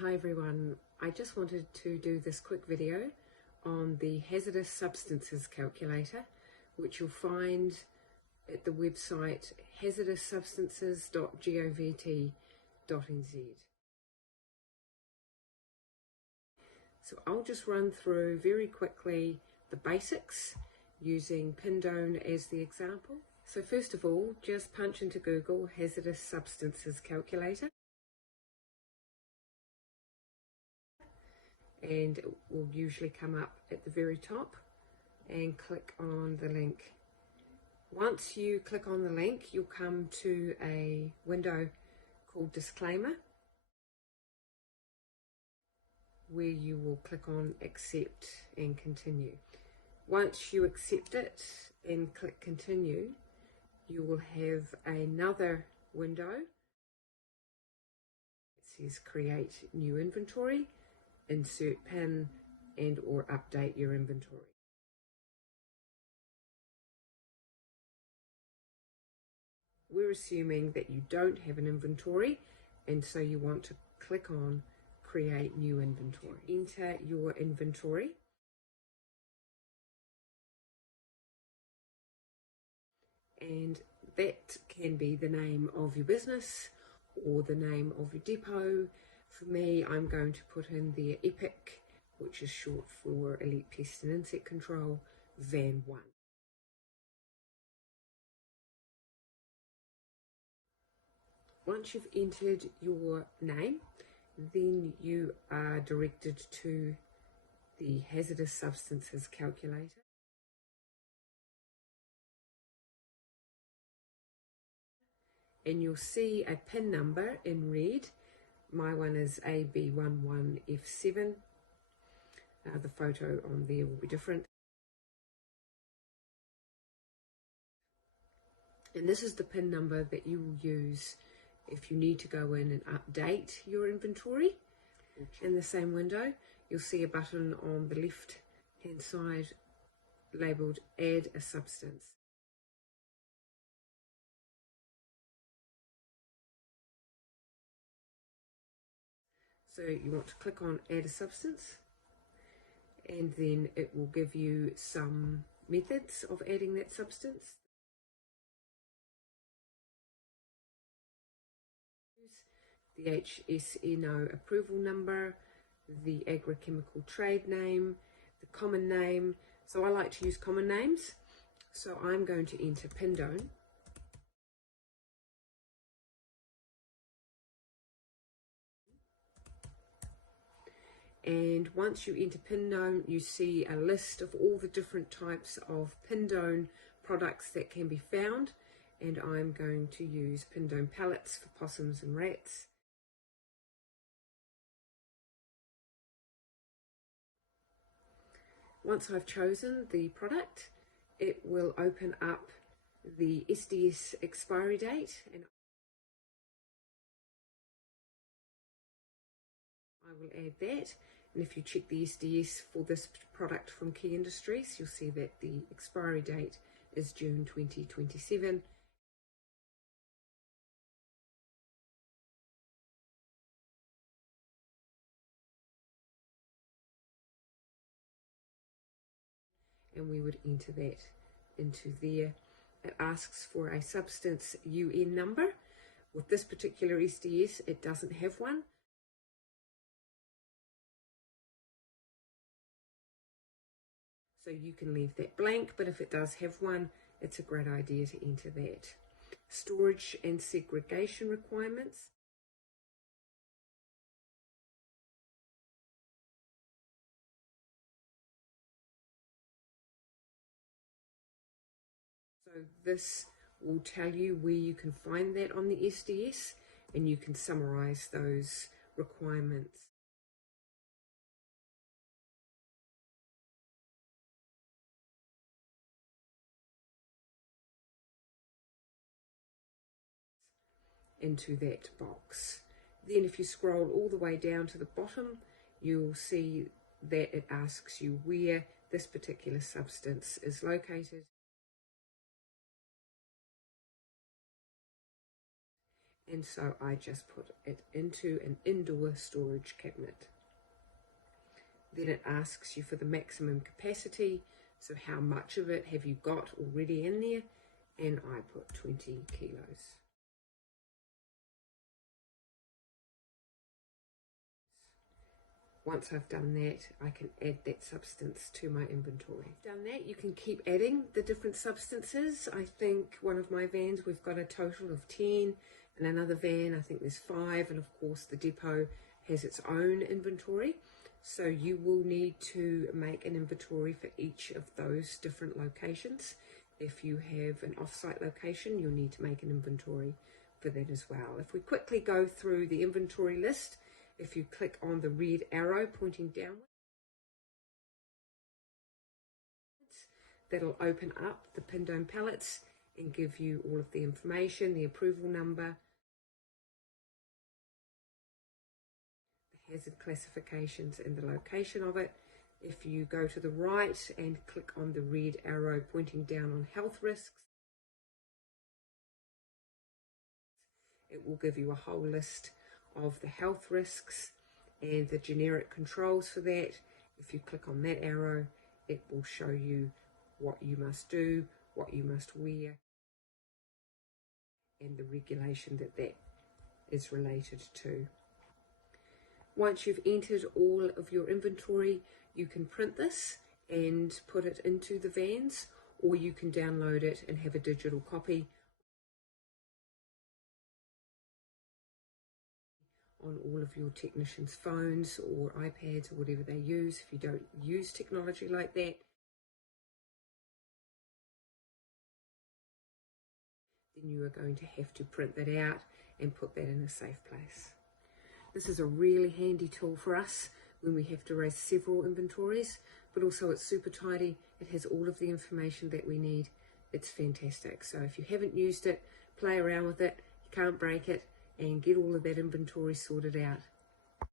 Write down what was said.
Hi everyone, I just wanted to do this quick video on the hazardous substances calculator, which you'll find at the website hazardoussubstances.govt.nz. So I'll just run through very quickly the basics using Pindone as the example. So first of all, just punch into Google hazardous substances calculator. And it will usually come up at the very top, and click on the link. Once you click on the link, you'll come to a window called Disclaimer, where you will click on Accept and Continue. Once you accept it and click Continue, you will have another window. It says Create New Inventory, Insert PIN, and or update your inventory. We're assuming that you don't have an inventory, and so you want to click on Create New Inventory. Enter your inventory. And that can be the name of your business or the name of your depot. For me, I'm going to put in the EPIC, which is short for Elite Pest and Insect Control, Van 1. Once you've entered your name, then you are directed to the hazardous substances calculator. And you'll see a PIN number in red. My one is AB11F7. The photo on there will be different. And this is the PIN number that you will use if you need to go in and update your inventory. In the same window, you'll see a button on the left hand side labelled Add a Substance. So you want to click on Add a Substance, and then it will give you some methods of adding that substance. The HSNO approval number, the agrochemical trade name, the common name. So I like to use common names. So I'm going to enter Pindone. And once you enter Pindone, you see a list of all the different types of Pindone products that can be found. And I'm going to use Pindone pellets for possums and rats. Once I've chosen the product, it will open up the SDS expiry date, and I will add that. And if you check the SDS for this product from Key Industries, you'll see that the expiry date is June 2027. And we would enter that into there. It asks for a substance UN number. With this particular SDS, it doesn't have one. So you can leave that blank, but if it does have one, it's a great idea to enter that. Storage and segregation requirements. So this will tell you where you can find that on the SDS, and you can summarize those requirements. Into that box. Then if you scroll all the way down to the bottom, you'll see that it asks you where this particular substance is located. and so I just put it into an indoor storage cabinet. Then it asks you for the maximum capacity, so how much of it have you got already in there, and I put 20 kilos. Once I've done that, I can add that substance to my inventory. Done that, you can keep adding the different substances. I think one of my vans, we've got a total of 10, and another van, I think there's 5, and of course the depot has its own inventory. So you will need to make an inventory for each of those different locations. If you have an off-site location, you'll need to make an inventory for that as well. If we quickly go through the inventory list, if you click on the red arrow pointing downwards, that'll open up the Pindome pallets and give you all of the information, the approval number, the hazard classifications and the location of it. If you go to the right and click on the red arrow pointing down on health risks, it will give you a whole list of the health risks and the generic controls for that. If you click on that arrow, it will show you what you must do, what you must wear, and the regulation that that is related to. Once you've entered all of your inventory, you can print this and put it into the vans, or you can download it and have a digital copy on all of your technicians' phones or iPads or whatever they use. If you don't use technology like that, then you are going to have to print that out and put that in a safe place. This is a really handy tool for us when we have to raise several inventories, but also it's super tidy. It has all of the information that we need. It's fantastic. So if you haven't used it, play around with it. You can't break it, and get all of that inventory sorted out.